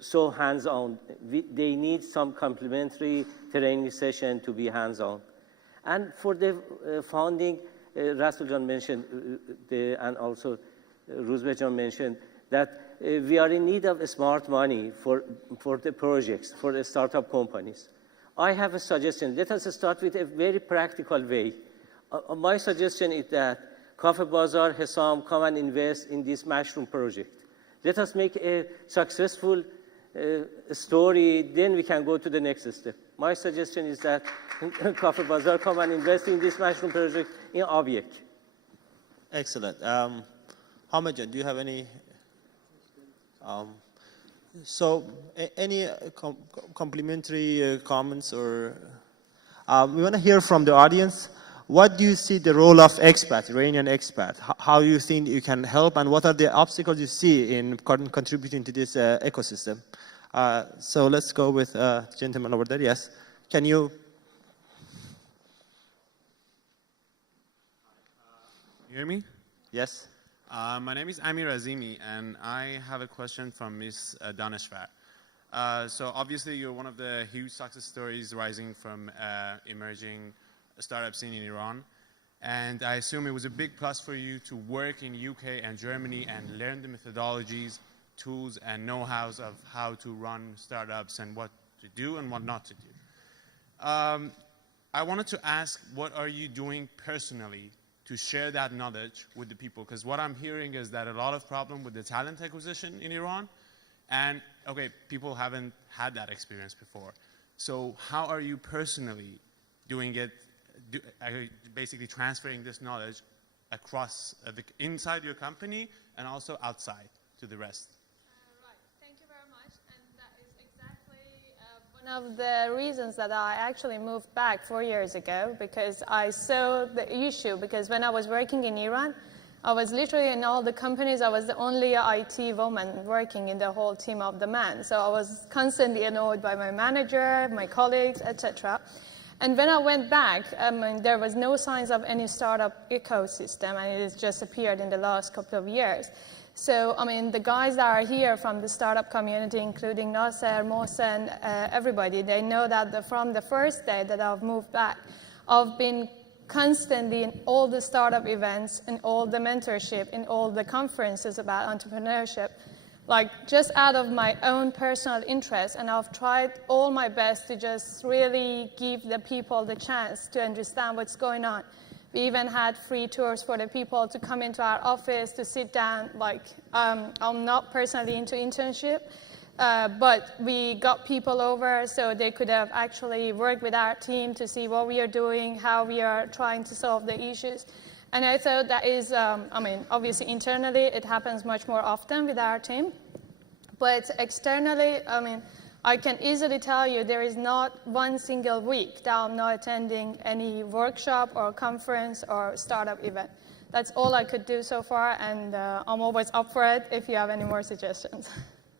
so hands-on. They need some complementary training session to be hands-on. And for the funding, Rasoul John mentioned, and also Roozbeh John mentioned, that we are in need of smart money for the projects, for the startup companies. I have a suggestion. Let us start with a very practical way. My suggestion is that Cafe Bazaar, Hesam, come and invest in this mushroom project. Let us make a successful story, then we can go to the next step. My suggestion is that Cafe Bazaar come and invest in this mushroom project in Abyek. Excellent. Hamajan, do you have any? Any complimentary comments or? We want to hear from the audience. what do you see the role of expats, Iranian expats? How do you think you can help, and what are the obstacles you see in contributing to this ecosystem? So let's go with the gentleman over there. Yes, can you? You hear me? Yes. My name is Amir Azimi, and I have a question from Ms. Daneshvar. So obviously, you're one of the huge success stories rising from emerging startup scene in Iran. And I assume it was a big plus for you to work in UK and Germany and learn the methodologies, tools, and know-hows of how to run startups and what to do and what not to do. I wanted to ask, what are you doing personally to share that knowledge with the people? Because what I'm hearing is that a lot of problem with the talent acquisition in Iran, and okay, people haven't had that experience before. So how are you personally doing it, basically transferring this knowledge across inside your company and also outside to the rest? Right, thank you very much. And that is exactly one of the reasons that I actually moved back 4 years ago, because I saw the issue. Because when I was working in Iran, I was literally in all the companies, I was the only IT woman working in the whole team of the men. So I was constantly annoyed by my manager, my colleagues, etc. And when I went back, there was no signs of any startup ecosystem, and it has just appeared in the last couple of years. So, the guys that are here from the startup community, including Nasser, Mohsen, everybody, they know that from the first day that I've moved back, I've been constantly in all the startup events, in all the mentorship, in all the conferences about entrepreneurship, like just out of my own personal interest, and I've tried all my best to just really give the people the chance to understand what's going on. We even had free tours for the people to come into our office to sit down. I'm not personally into internship, but we got people over so they could have actually worked with our team to see what we are doing, how we are trying to solve the issues. And I thought that is, obviously internally it happens much more often with our team. But externally, I can easily tell you there is not one single week that I'm not attending any workshop or conference or startup event. That's all I could do so far, and I'm always up for it if you have any more suggestions.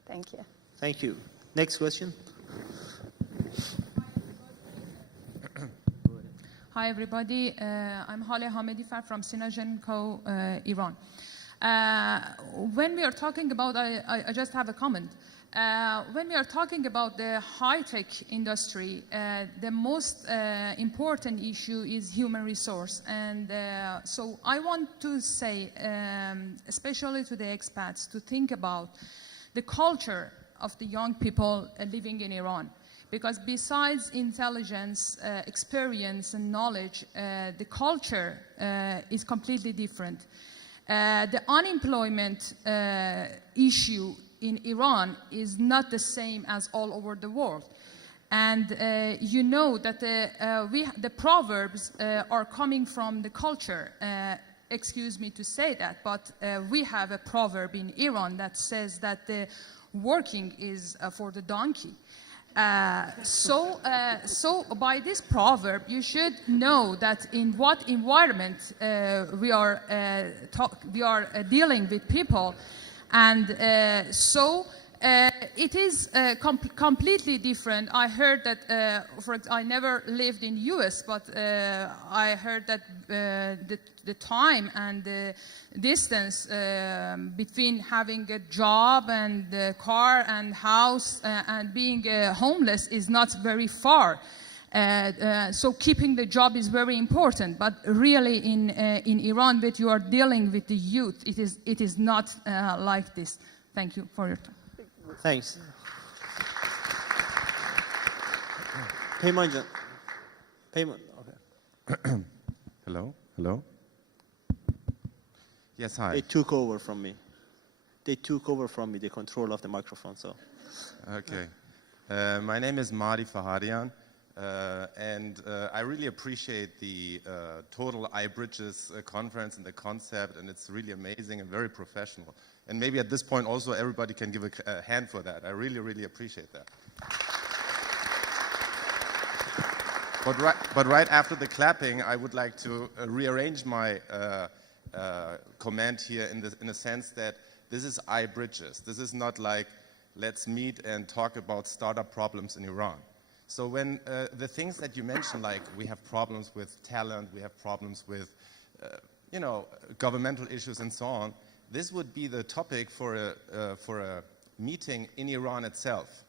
Thank you. Thank you. Next question. Hi, everybody. I'm Hale Hamedifar from Sinagen Co. Iran. When we are talking about, I just have a comment. When we are talking about the high-tech industry, the most important issue is human resource. And so I want to say, especially to the expats, to think about the culture of the young people living in Iran. Because besides intelligence, experience, and knowledge, the culture is completely different. The unemployment issue in Iran is not the same as all over the world. And you know that the proverbs are coming from the culture. Excuse me to say that, but we have a proverb in Iran that says that the working is for the donkey. So by this proverb, you should know that in what environment we are dealing with people, and it is completely different. I heard that, I never lived in US, but I heard that the time and the distance between having a job and a car and house and being homeless is not very far. So keeping the job is very important, but really in Iran, when you are dealing with the youth, it is not like this. Thank you for your time. Thanks. Payment. Okay. Hello. Yes, hi. They took over from me. The control of the microphone. So. Okay. My name is Mahdi Fahadian, and I really appreciate the total iBRIDGE's conference and the concept, and it's really amazing and very professional. And maybe at this point also everybody can give a hand for that. I really, really appreciate that. But right after the clapping, I would like to rearrange my comment here in the sense that this is iBRIDGES. This is not like, let's meet and talk about startup problems in Iran. So when the things that you mentioned, like we have problems with talent, we have problems with, governmental issues and so on, this would be the topic for a meeting in Iran itself.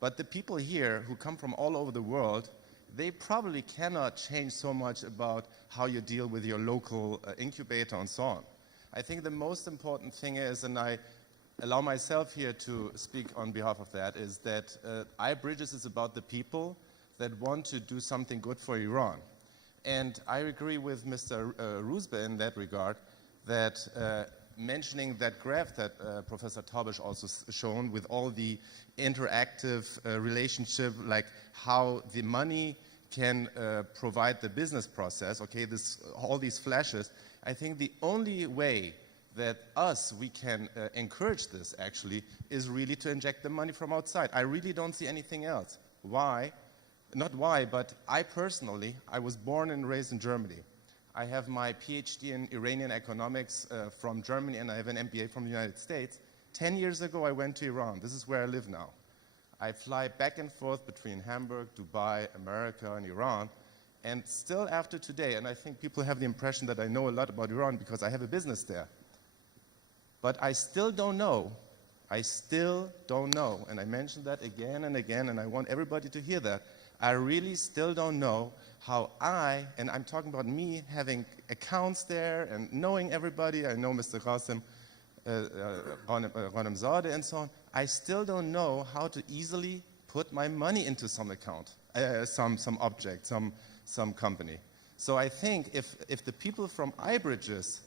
But the people here who come from all over the world, they probably cannot change so much about how you deal with your local incubator and so on. I think the most important thing is, and I allow myself here to speak on behalf of that, is that iBRIDGES is about the people that want to do something good for Iran. And I agree with Mr. Roozbeh in that regard, that mentioning that graph that Professor Tabesh also shown with all the interactive relationship, like how the money can provide the business process, okay, all these flashes, I think the only way that we can encourage this actually is really to inject the money from outside. I really don't see anything else. Why? Not why, but I personally, I was born and raised in Germany. I have my PhD in Iranian economics from Germany, and I have an MBA from the United States. 10 years ago, I went to Iran. This is where I live now. I fly back and forth between Hamburg, Dubai, America, and Iran. And still after today, and I think people have the impression that I know a lot about Iran because I have a business there. But I still don't know, and I mentioned that again and again, and I want everybody to hear that. I really still don't know how and I'm talking about me having accounts there and knowing everybody. I know Mr. Ghanemzadeh and so on. I still don't know how to easily put my money into some account, some object, some company. So I think if the people from iBRIDGES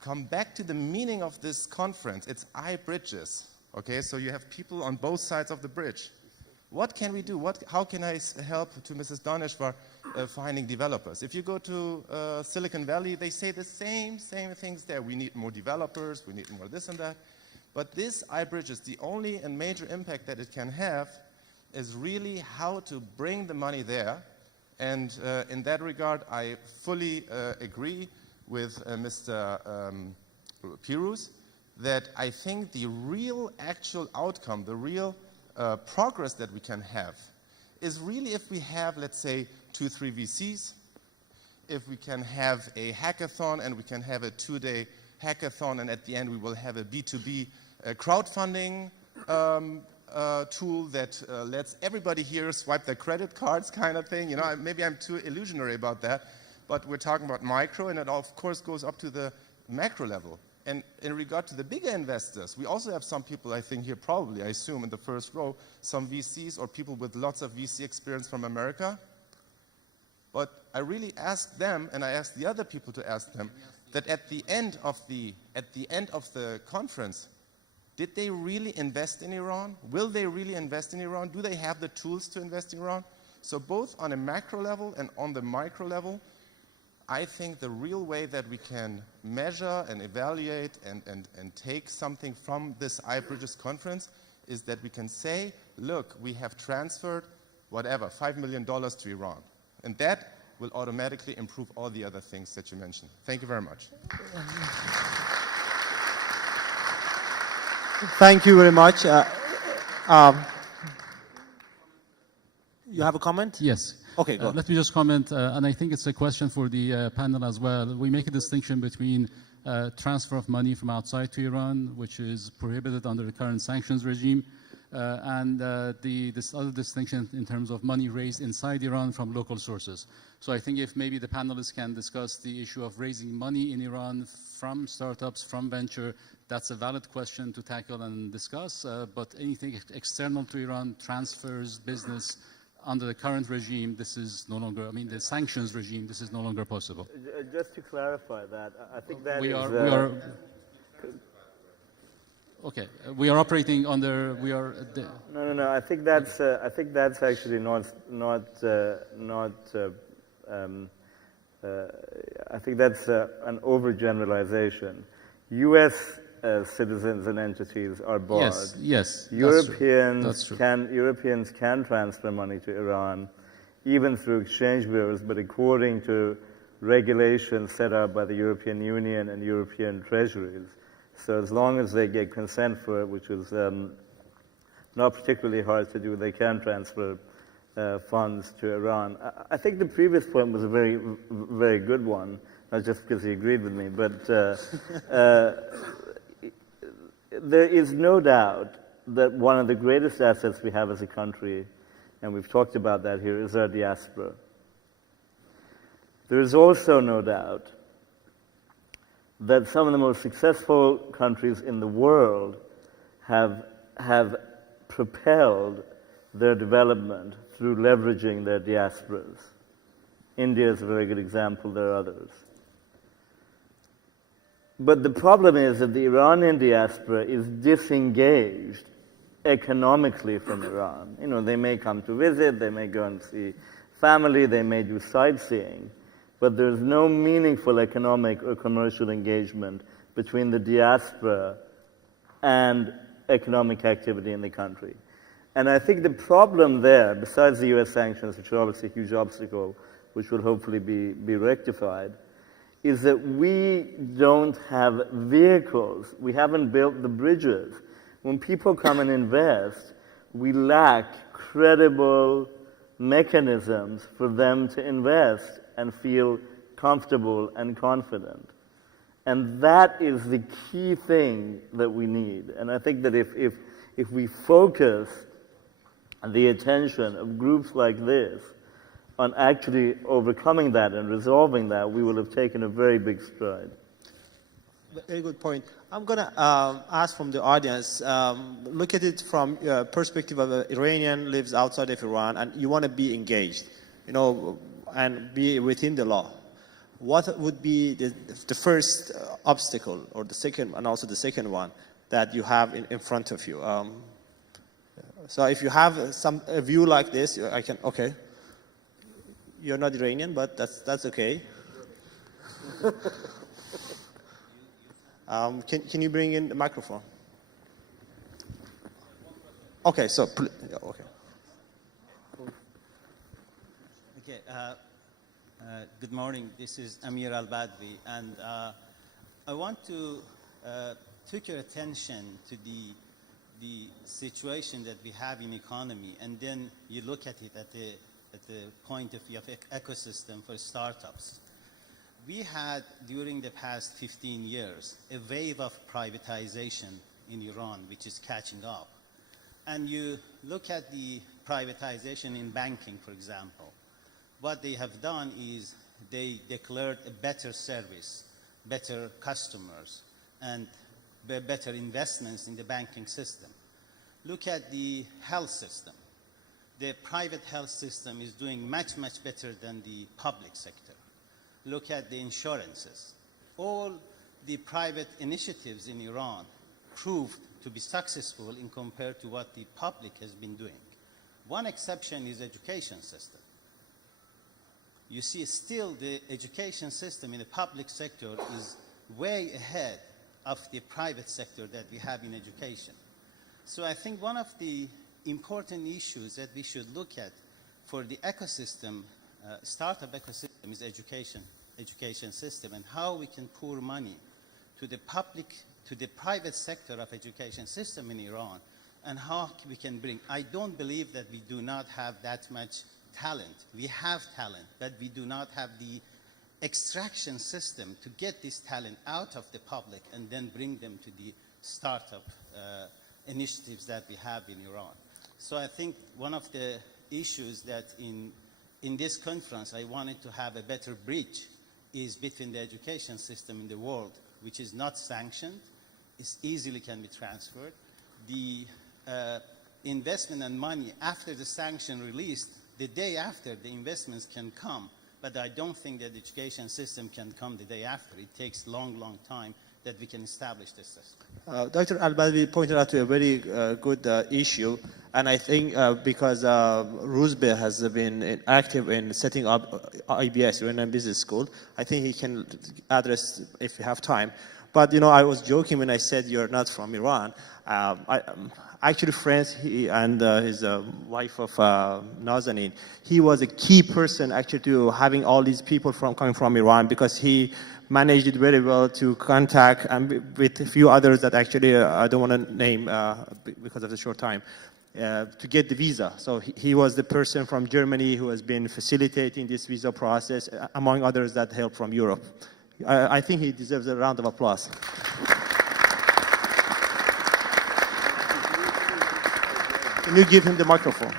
come back to the meaning of this conference, it's iBRIDGES, okay? So you have people on both sides of the bridge. What can we do? How can I help to Mrs. Daneshvar finding developers? If you go to Silicon Valley, they say the same things there. We need more developers, we need more this and that. But this iBRIDGES, the only and major impact that it can have is really how to bring the money there. And in that regard, I fully agree with Mr. Pirouz that I think the real actual outcome, the real progress that we can have is really if we have, let's say, 2-3 VCs, if we can have a hackathon and we can have a 2-day hackathon, and at the end we will have a B2B crowdfunding tool that lets everybody here swipe their credit cards kind of thing. Maybe I'm too illusionary about that, but we're talking about micro, and it of course goes up to the macro level. And in regard to the bigger investors, we also have some people, I think here probably, I assume in the first row, some VCs or people with lots of VC experience from America. But I really ask them, and I ask the other people to ask them, that at the end of the conference, did they really invest in Iran? Will they really invest in Iran? Do they have the tools to invest in Iran? So both on a macro level and on the micro level, I think the real way that we can measure and evaluate and take something from this iBRIDGES conference is that we can say, look, we have transferred whatever, $5 million to Iran. And that will automatically improve all the other things that you mentioned. Thank you very much. Thank you very much. You have a comment? Yes. Okay, go. Let me just comment, and I think it's a question for the panel as well. We make a distinction between transfer of money from outside to Iran, which is prohibited under the current sanctions regime, and this other distinction in terms of money raised inside Iran from local sources. So I think if maybe the panelists can discuss the issue of raising money in Iran from startups, from venture, that's a valid question to tackle and discuss, but anything external to Iran, transfers, business, under the current regime, this is no longer, the sanctions regime, this is no longer possible. Just to clarify that, I think that okay, we are operating under, No, I think that's actually not I think that's an overgeneralization. U.S. Citizens and entities are barred. Yes, Europeans can transfer money to Iran. even through exchange bureaus, but according to regulations set up by the European Union and European treasuries. So as long as they get consent for it, which is not particularly hard to do, they can transfer funds to Iran. I think the previous point was a very, very good one, not just because he agreed with me, but there is no doubt that one of the greatest assets we have as a country, and we've talked about that here, is our diaspora. There is also no doubt that some of the most successful countries in the world have propelled their development through leveraging their diasporas. India is a very good example, there are others. But the problem is that the Iranian diaspora is disengaged economically from Iran. You know, they may come to visit, they may go and see family, they may do sightseeing, but there's no meaningful economic or commercial engagement between the diaspora and economic activity in the country. And I think the problem there, besides the US sanctions, which are obviously a huge obstacle, which will hopefully be rectified, is that we don't have vehicles. We haven't built the bridges. When people come and invest, we lack credible mechanisms for them to invest and feel comfortable and confident. And that is the key thing that we need. And I think that if we focus the attention of groups like this on actually overcoming that and resolving that, we will have taken a very big stride. Very good point. I'm going to ask from the audience, look at it from your perspective of an Iranian lives outside of Iran and you want to be engaged, you know, and be within the law. What would be the first obstacle, or the second, and also the second one that you have in front of you? So if you have a view like this, I can, okay. You're not Iranian, but that's okay. Can you bring in the microphone? Okay, so, okay. Okay, good morning. This is Amir Al-Badwi, and I want to take your attention to the situation that we have in economy, and then you look at it at the point of view of ecosystem for startups. We had, during the past 15 years, a wave of privatization in Iran, which is catching up. And you look at the privatization in banking, for example. What they have done is they declared a better service, better customers, and better investments in the banking system. Look at the health system. The private health system is doing much, much better than the public sector. Look at the insurances. All the private initiatives in Iran proved to be successful in compared to what the public has been doing. One exception is education system. You see, still the education system in the public sector is way ahead of the private sector that we have in education. So I think one of the important issues that we should look at for the ecosystem, startup ecosystem, is education system, and how we can pour money to the private sector of education system in Iran, and how we can bring. I don't believe that we do not have that much talent. We have talent, but we do not have the extraction system to get this talent out of the public and then bring them to the startup initiatives that we have in Iran. So I think one of the issues that in this conference I wanted to have a better bridge is between the education system in the world, which is not sanctioned, is easily can be transferred. The investment and money after the sanction released, the day after the investments can come, but I don't think that the education system can come the day after. It takes long, long time that we can establish this system. Dr. Al-Badwi pointed out to a very good issue, and I think because Roozbeh has been active in setting up IBS, Iranian Business School, I think he can address if you have time. But, I was joking when I said you're not from Iran. Actually, friends, and his wife of Nazanin, he was a key person actually to having all these people coming from Iran, because he managed it very well to contact with a few others that actually I don't want to name because of the short time, to get the visa. So he was the person from Germany who has been facilitating this visa process, among others that helped from Europe. I think he deserves a round of applause. Can you give him the microphone?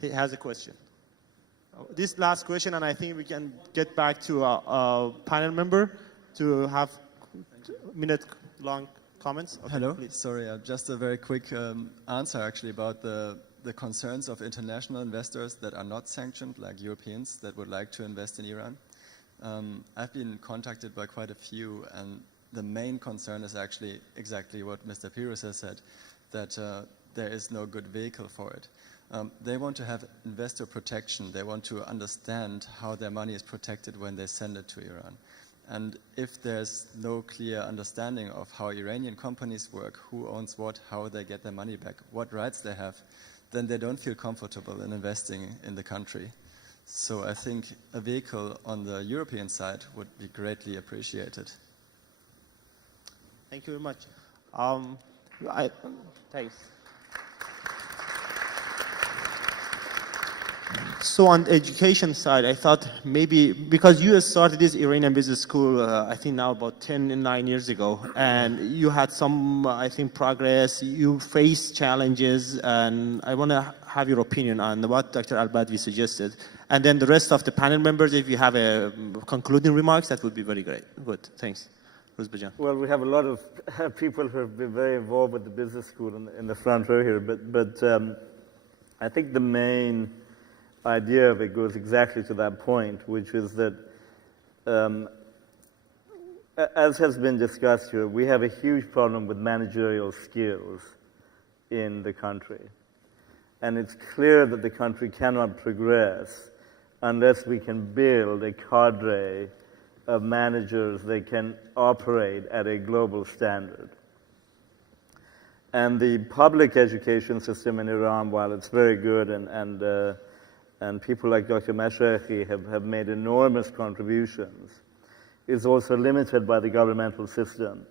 He has a question. This last question, and I think we can get back to a panel member to have minute-long comments. Okay, hello, please. sorry, just a very quick answer actually about the concerns of international investors that are not sanctioned, like Europeans that would like to invest in Iran. I've been contacted by quite a few, and the main concern is actually exactly what Mr. Pirouz has said, that there is no good vehicle for it. They want to have investor protection. They want to understand how their money is protected when they send it to Iran. And if there's no clear understanding of how Iranian companies work, who owns what, how they get their money back, what rights they have, then they don't feel comfortable in investing in the country. So I think a vehicle on the European side would be greatly appreciated. Thank you very much. Thanks. So on the education side, I thought maybe, because you started this Iranian business school, I think now about 9 years ago, and you had some, I think, progress, you faced challenges, and I want to have your opinion on what Dr. Al-Badwi suggested. And then the rest of the panel members, if you have a concluding remarks, that would be very great. Good, thanks. Roozbeh. Well, we have a lot of people who have been very involved with the business school in the front row here, but I think the main idea of it goes exactly to that point, which is that, as has been discussed here, we have a huge problem with managerial skills in the country. And it's clear that the country cannot progress unless we can build a cadre of managers that can operate at a global standard. And the public education system in Iran, while it's very good and people like Dr. Mashayekhi have made enormous contributions, is also limited by the governmental system.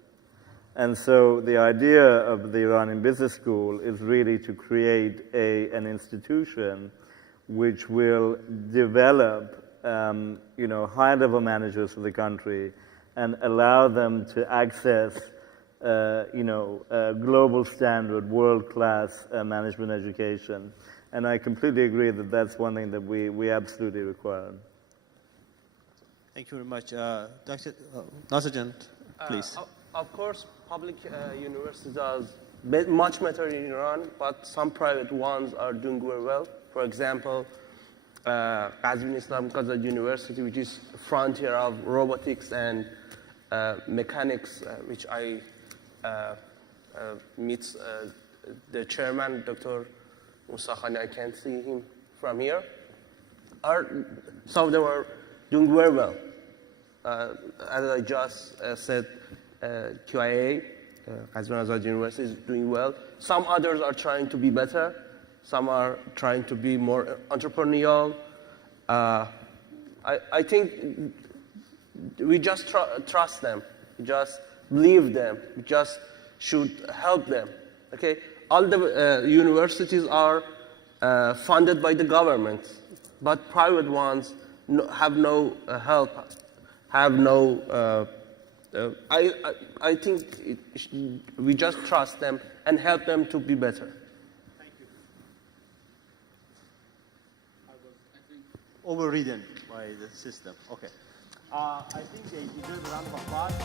And so the idea of the Iranian Business School is really to create an institution which will develop high-level managers for the country and allow them to access global standard, world-class management education. And I completely agree that that's one thing that we absolutely require. Thank you very much. Dr. Nazanin, please. Of course, public universities are much better in Iran, but some private ones are doing very well. For example, Qazvin Islamic University, which is frontier of robotics and mechanics, which I meet the chairman, Dr. Zuashkiani, I can't see him from here. Some of them are doing very well. As I just said, QIA, Qazvin University, is doing well. Some others are trying to be better. Some are trying to be more entrepreneurial. I think we just trust them. We just believe them. We just should help them. Okay? All the universities are funded by the government, but private ones have no help, have no. I think we just trust them and help them to be better. Thank you. I think overridden by the system. Okay. I think they deserve a round of applause.